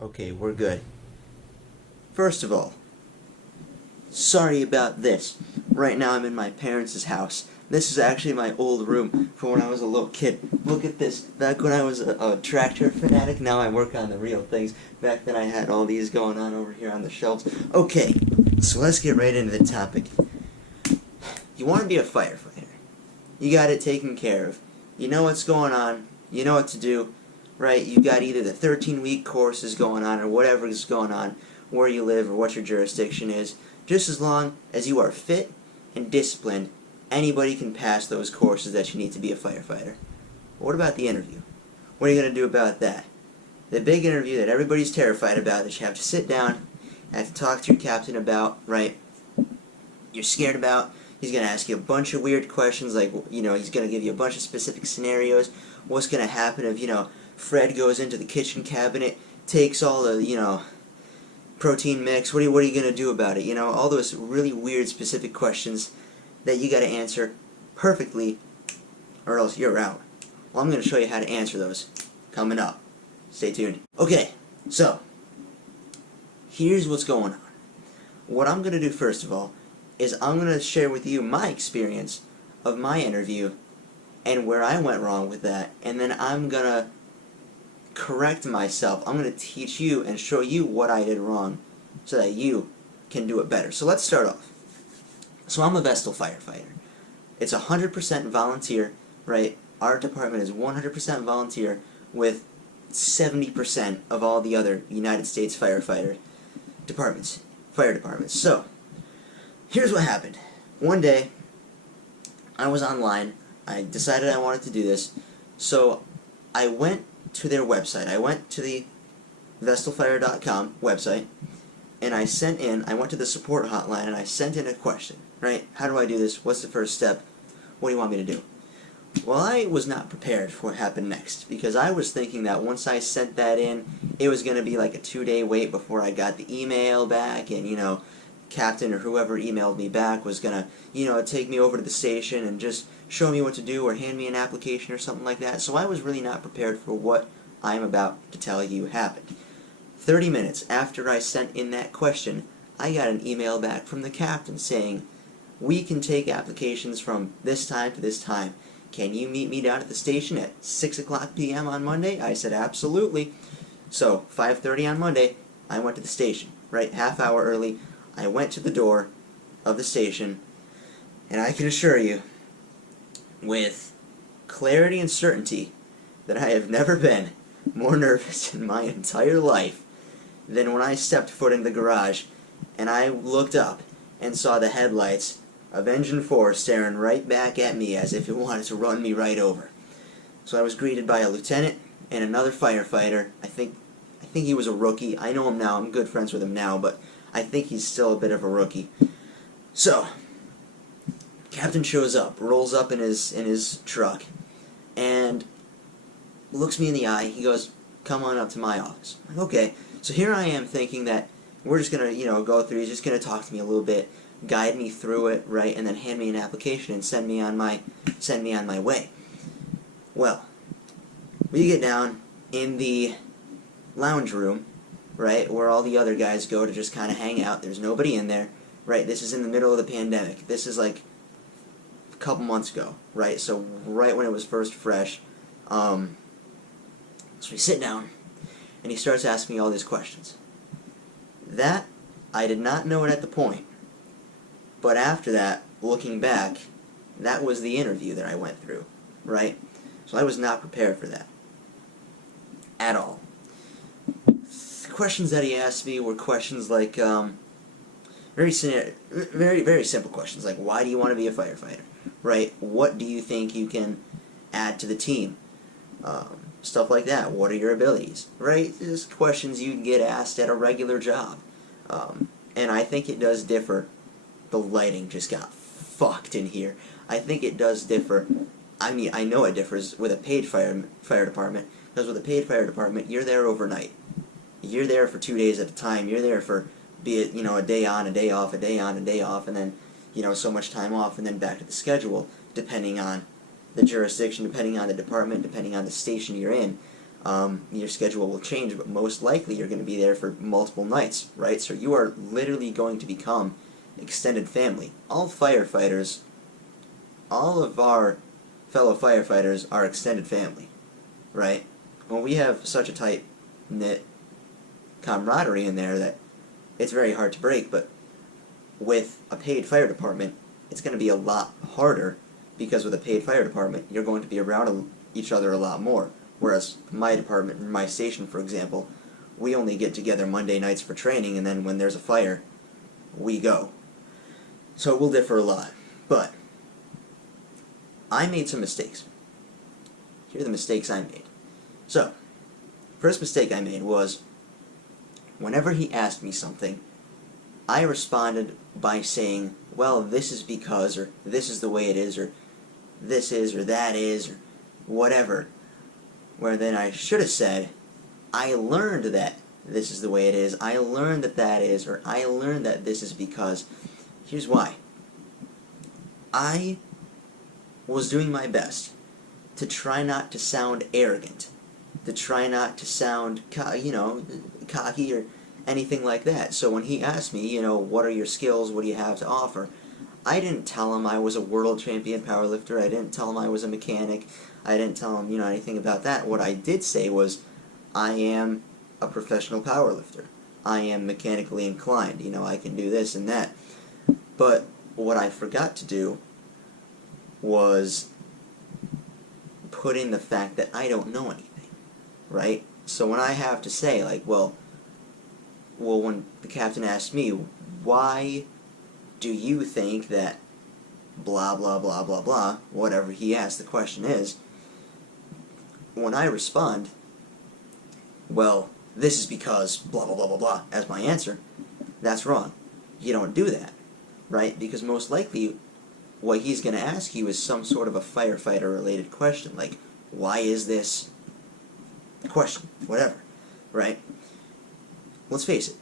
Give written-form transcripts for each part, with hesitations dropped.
Okay, we're good. First of all, sorry about this. Right now I'm in my parents' house. This is actually my old room from when I was a little kid. Look at this. Back when I was a tractor fanatic, now I work on the real things. Back then I had all these going on over here on the shelves. Okay, so let's get right into the topic. You want to be a firefighter. You got it taken care of. You know what's going on. You know what to do. Right? You got either the 13-week courses going on or whatever is going on where you live or what your jurisdiction is. Just as long as you are fit and disciplined, anybody can pass those courses that you need to be a firefighter. What about the interview? What are you going to do about that? The big interview that everybody's terrified about, that you have to sit down, have to talk to your captain about, right? You're scared about. He's going to ask you a bunch of weird questions, like, he's going to give you a bunch of specific scenarios. What's going to happen if, Fred goes into the kitchen cabinet, takes all the, protein mix, what are you going to do about it? All those really weird specific questions that you got to answer perfectly or else you're out. Well, I'm going to show you how to answer those coming up. Stay tuned. Okay, so here's what's going on. What I'm going to do first of all is I'm going to share with you my experience of my interview and where I went wrong with that, and then I'm going to correct myself. I'm going to teach you and show you what I did wrong so that you can do it better. So let's start off. So I'm a Vestal firefighter. It's 100% volunteer, right? Our department is 100% volunteer with 70% of all the other United States fire departments. So, here's what happened. One day, I was online. I decided I wanted to do this. So, I went to their website. I went to the vestalfire.com website, and I went to the support hotline, and I sent in a question, right? How do I do this? What's the first step? What do you want me to do? Well, I was not prepared for what happened next, because I was thinking that once I sent that in, it was going to be like a 2-day wait before I got the email back, and, captain or whoever emailed me back was going to, take me over to the station and just show me what to do or hand me an application or something like that. So I was really not prepared for what I'm about to tell you happened. 30 minutes after I sent in that question, I got an email back from the captain saying, "We can take applications from this time to this time. Can you meet me down at the station at 6 o'clock p.m. on Monday?" I said, "Absolutely." So, 5:30 on Monday, I went to the station, right, half hour early. I went to the door of the station, and I can assure you, with clarity and certainty, that I have never been more nervous in my entire life than when I stepped foot in the garage and I looked up and saw the headlights of Engine 4 staring right back at me as if it wanted to run me right over. So I was greeted by a lieutenant and another firefighter. I think he was a rookie. I know him now. I'm good friends with him now, but I think he's still a bit of a rookie. So, captain shows up, rolls up in his truck, and looks me in the eye. He goes, "Come on up to my office." I'm like, okay. So here I am thinking that we're just going to, go through. He's just going to talk to me a little bit, guide me through it, right, and then hand me an application and send me on my way. Well, we get down in the lounge room, right, where all the other guys go to just kind of hang out. There's nobody in there, right? This is in the middle of the pandemic. This is like a couple months ago, right? So right when it was first fresh. So we sit down, and he starts asking me all these questions. That, I did not know it at the point. But after that, looking back, that was the interview that I went through, right? So I was not prepared for that. At all. The questions that he asked me were questions like, very simple questions, like, why do you want to be a firefighter, right? What do you think you can add to the team? Stuff like that. What are your abilities, right? Just questions you'd get asked at a regular job. And I think it does differ. The lighting just got fucked in here. I think it does differ. I mean, I know it differs with a paid fire department, because with a paid fire department, you're there overnight. You're there for 2 days at a time. You're there for, be it, a day on, a day off, a day on, a day off, and then, so much time off, and then back to the schedule, depending on the jurisdiction, depending on the department, depending on the station you're in. Your schedule will change, but most likely you're going to be there for multiple nights, right? So you are literally going to become extended family. All firefighters, all of our fellow firefighters are extended family, right? Well, we have such a tight-knit camaraderie in there that it's very hard to break, but with a paid fire department, it's going to be a lot harder, because with a paid fire department, you're going to be around each other a lot more. Whereas my department, my station, for example, we only get together Monday nights for training, and then when there's a fire, we go. So it will differ a lot. But I made some mistakes. Here are the mistakes I made. So, first mistake I made was, whenever he asked me something, I responded by saying, well, this is because, or this is the way it is, or this is, or that is, or whatever. Where then I should have said, I learned that this is the way it is, I learned that that is, or I learned that this is because. Here's why. I was doing my best to try not to sound arrogant, to try not to sound, cocky or anything like that. So when he asked me, what are your skills, what do you have to offer, I didn't tell him I was a world champion powerlifter, I didn't tell him I was a mechanic, I didn't tell him, anything about that. What I did say was, I am a professional powerlifter. I am mechanically inclined, I can do this and that. But what I forgot to do was put in the fact that I don't know anything, right? So when I have to say, like, well, when the captain asked me, why do you think that blah, blah, blah, blah, blah, whatever he asked the question is, when I respond, well, this is because blah, blah, blah, blah, blah, as my answer, that's wrong. You don't do that, right? Because most likely what he's going to ask you is some sort of a firefighter-related question, like, why is this question, whatever, right? Let's face it,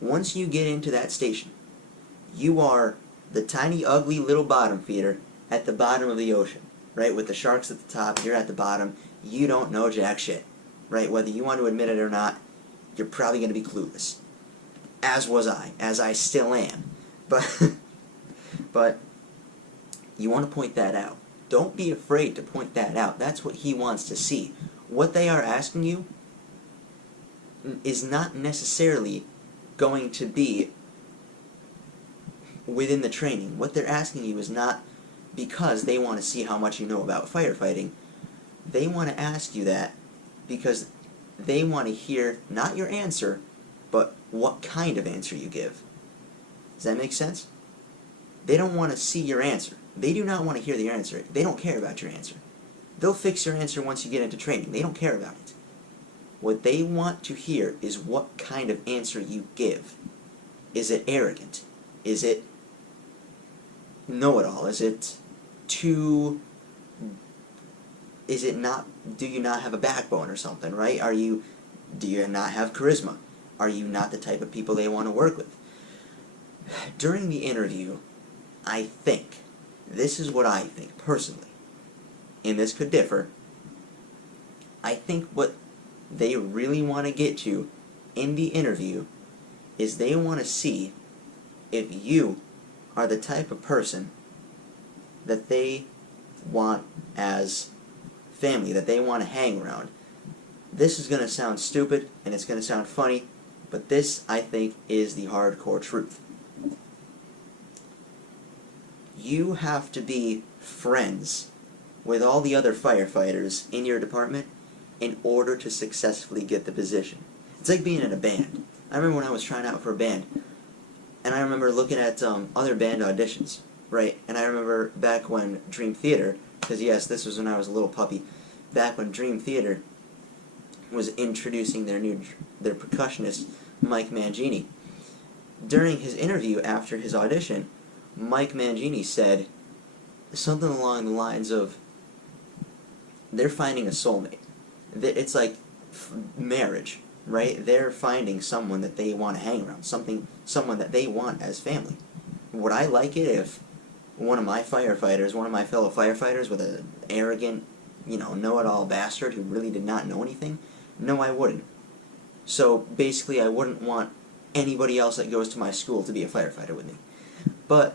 once you get into that station, you are the tiny, ugly little bottom feeder at the bottom of the ocean, right? With the sharks at the top, you're at the bottom, you don't know jack shit, right? Whether you want to admit it or not, you're probably going to be clueless. As was I, as I still am. But you want to point that out. Don't be afraid to point that out. That's what he wants to see. What they are asking you is not necessarily going to be within the training. What they're asking you is not because they want to see how much you know about firefighting. They want to ask you that because they want to hear not your answer, but what kind of answer you give. Does that make sense? They don't want to see your answer. They do not want to hear the answer. They don't care about your answer. They'll fix your answer once you get into training. They don't care about it. What they want to hear is what kind of answer you give. Is it arrogant? Is it know-it-all? Is it too... Is it not... Do you not have a backbone or something, right? Do you not have charisma? Are you not the type of people they want to work with? During the interview, I think, this is what I think personally, and this could differ, I think what they really want to get to in the interview is they want to see if you are the type of person that they want as family, that they want to hang around. This is going to sound stupid and it's going to sound funny, but this, I think, is the hardcore truth. You have to be friends with all the other firefighters in your department in order to successfully get the position. It's like being in a band. I remember when I was trying out for a band, and I remember looking at other band auditions, right? And I remember back when Dream Theater, because yes, this was when I was a little puppy, back when Dream Theater was introducing their percussionist, Mike Mangini. During his interview after his audition, Mike Mangini said something along the lines of, they're finding a soulmate. It's like marriage, right? They're finding someone that they want to hang around, someone that they want as family. Would I like it if one of my fellow firefighters, with an arrogant, know-it-all bastard who really did not know anything, No, I wouldn't. So basically I wouldn't want anybody else that goes to my school to be a firefighter with me. But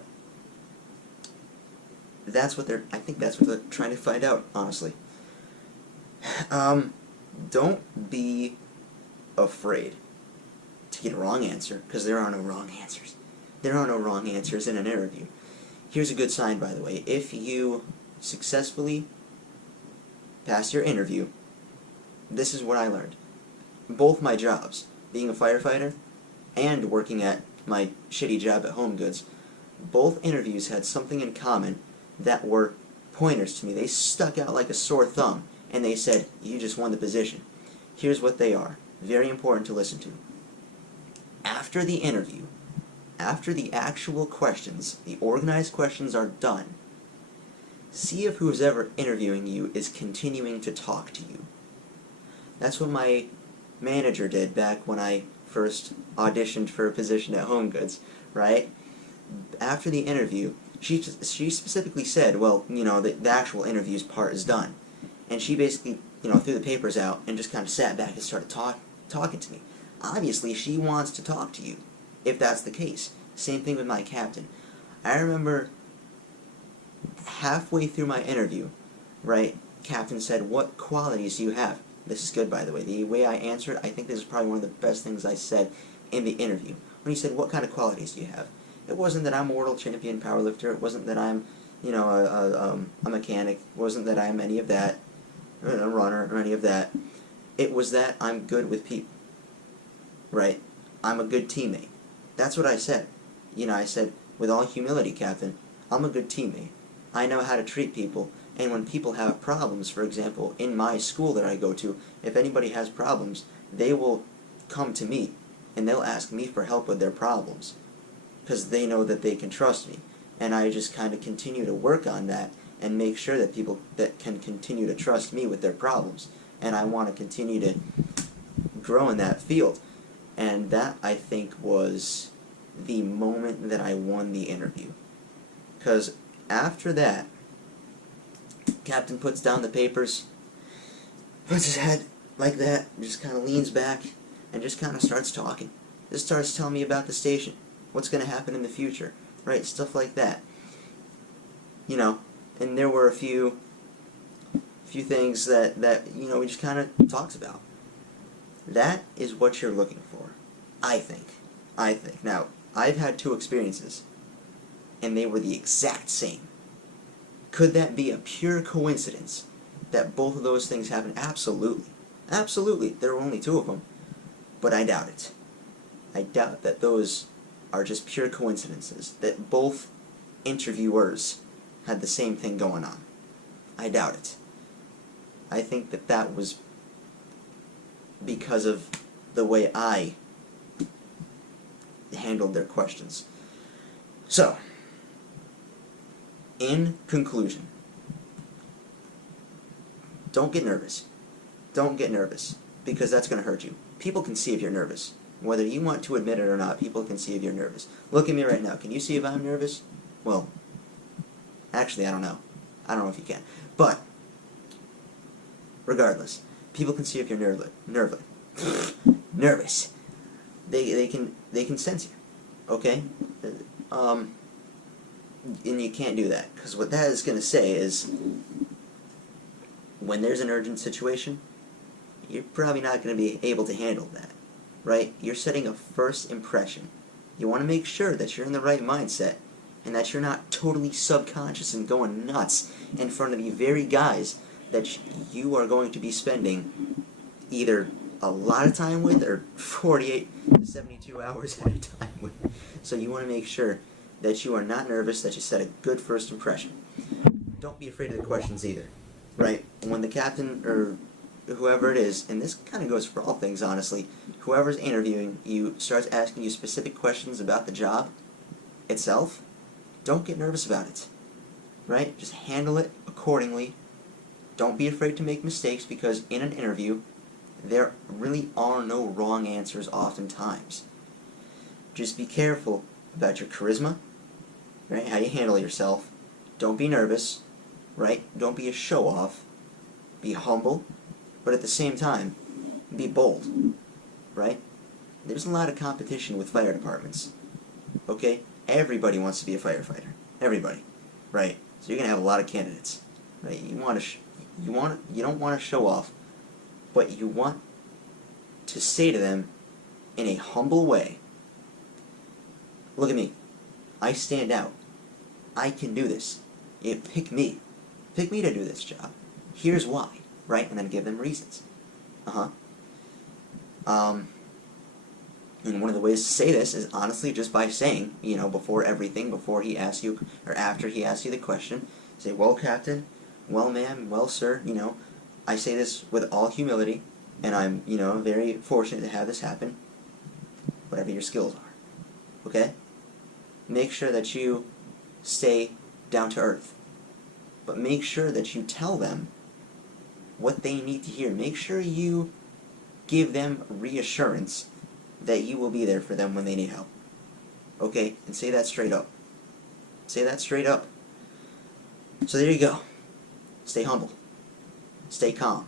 I think that's what they're trying to find out, honestly. Don't be afraid to get a wrong answer, because there are no wrong answers. There are no wrong answers in an interview. Here's a good sign, by the way. If you successfully pass your interview, this is what I learned. Both my jobs, being a firefighter and working at my shitty job at Home Goods, both interviews had something in common that were pointers to me. They stuck out like a sore thumb, and they said, you just won the position. Here's what they are. Very important to listen to. After the interview, after the actual questions, the organized questions are done, see if who's ever interviewing you is continuing to talk to you. That's what my manager did back when I first auditioned for a position at Home Goods, right? After the interview, she specifically said, well, you know, the actual interviews part is done. And she basically, you know, threw the papers out and just kind of sat back and started talking to me. Obviously, she wants to talk to you, if that's the case. Same thing with my captain. I remember halfway through my interview, right, captain said, what qualities do you have? This is good, by the way. The way I answered, I think this is probably one of the best things I said in the interview. When he said, what kind of qualities do you have? It wasn't that I'm a world champion powerlifter. It wasn't that I'm, you know, a mechanic. It wasn't that I'm any of that, a runner or any of that. It was that I'm good with people, right? I'm a good teammate. That's what I said. You know, I said, with all humility, Captain, I'm a good teammate. I know how to treat people, and when people have problems, for example, in my school that I go to, if anybody has problems, they will come to me, and they'll ask me for help with their problems, because they know that they can trust me. And I just kind of continue to work on that and make sure that people that can continue to trust me with their problems. And I want to continue to grow in that field. And that, I think, was the moment that I won the interview. Because after that, Captain puts down the papers, puts his head like that, just kind of leans back, and just kind of starts talking. Just starts telling me about the station, what's going to happen in the future, right? Stuff like that. You know, and there were a few things that you know, we just kind of talked about. That is what you're looking for, I think. Now, I've had two experiences, and they were the exact same. Could that be a pure coincidence that both of those things happened? Absolutely. Absolutely. There were only two of them. But I doubt it. I doubt that those are just pure coincidences, that both interviewers had the same thing going on. I doubt it. I think that that was because of the way I handled their questions. So, in conclusion, don't get nervous. Don't get nervous, because that's going to hurt you. People can see if you're nervous. Whether you want to admit it or not, people can see if you're nervous. Look at me right now. Can you see if I'm nervous? Well, actually, I don't know. I don't know if you can. But, regardless, people can see if you're nervous. They can sense you, okay? And you can't do that, because what that is going to say is, when there's an urgent situation, you're probably not going to be able to handle that, right? You're setting a first impression. You want to make sure that you're in the right mindset, and that you're not totally subconscious and going nuts in front of the very guys that you are going to be spending either a lot of time with or 48 to 72 hours at a time with. So you want to make sure that you are not nervous, that you set a good first impression. Don't be afraid of the questions either, right? When the captain or whoever it is, and this kind of goes for all things, honestly, whoever's interviewing you starts asking you specific questions about the job itself, don't get nervous about it, right? Just handle it accordingly. Don't be afraid to make mistakes, because in an interview, there really are no wrong answers oftentimes. Just be careful about your charisma, right? How you handle yourself. Don't be nervous, right? Don't be a show-off. Be humble, but at the same time, be bold, right? There's a lot of competition with fire departments, okay? Everybody wants to be a firefighter. Everybody, right? So you're gonna have a lot of candidates, right? You don't want to show off, but you want to say to them in a humble way, look at me, I stand out, I can do this, pick me to do this job, here's why, right? And then give them reasons. And one of the ways to say this is honestly just by saying, before everything, before he asks you, or after he asks you the question, say, well, Captain, well, ma'am, well, sir, I say this with all humility, and I'm, very fortunate to have this happen, whatever your skills are, okay? Make sure that you stay down to earth, but make sure that you tell them what they need to hear. Make sure you give them reassurance that you will be there for them when they need help. Okay? And say that straight up. Say that straight up. So there you go. Stay humble. Stay calm.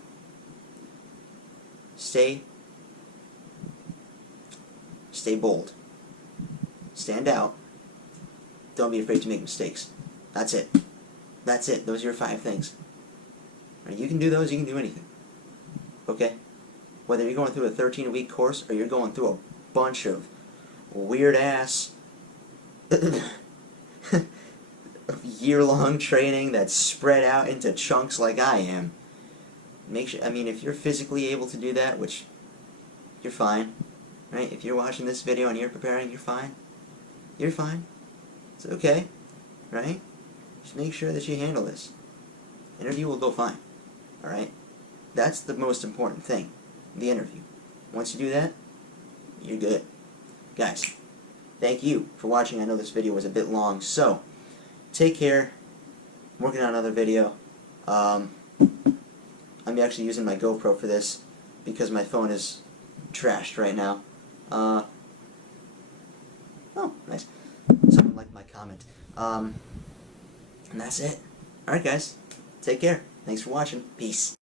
Stay bold. Stand out. Don't be afraid to make mistakes. That's it. That's it. Those are your 5 things. Right? You can do those, you can do anything. Okay? Whether you're going through a 13-week course or you're going through a bunch of weird-ass year-long training that's spread out into chunks like I am, make sure, if you're physically able to do that, which you're fine, right? If you're watching this video and you're preparing, you're fine. You're fine. It's okay, right? Just make sure that you handle this. Interview will go fine, alright? That's the most important thing, the interview. Once you do that, you're good. Guys, thank you for watching. I know this video was a bit long, so take care. I'm working on another video. I'm actually using my GoPro for this because my phone is trashed right now. Oh, nice. Someone liked my comment. And that's it. Alright guys, take care. Thanks for watching. Peace.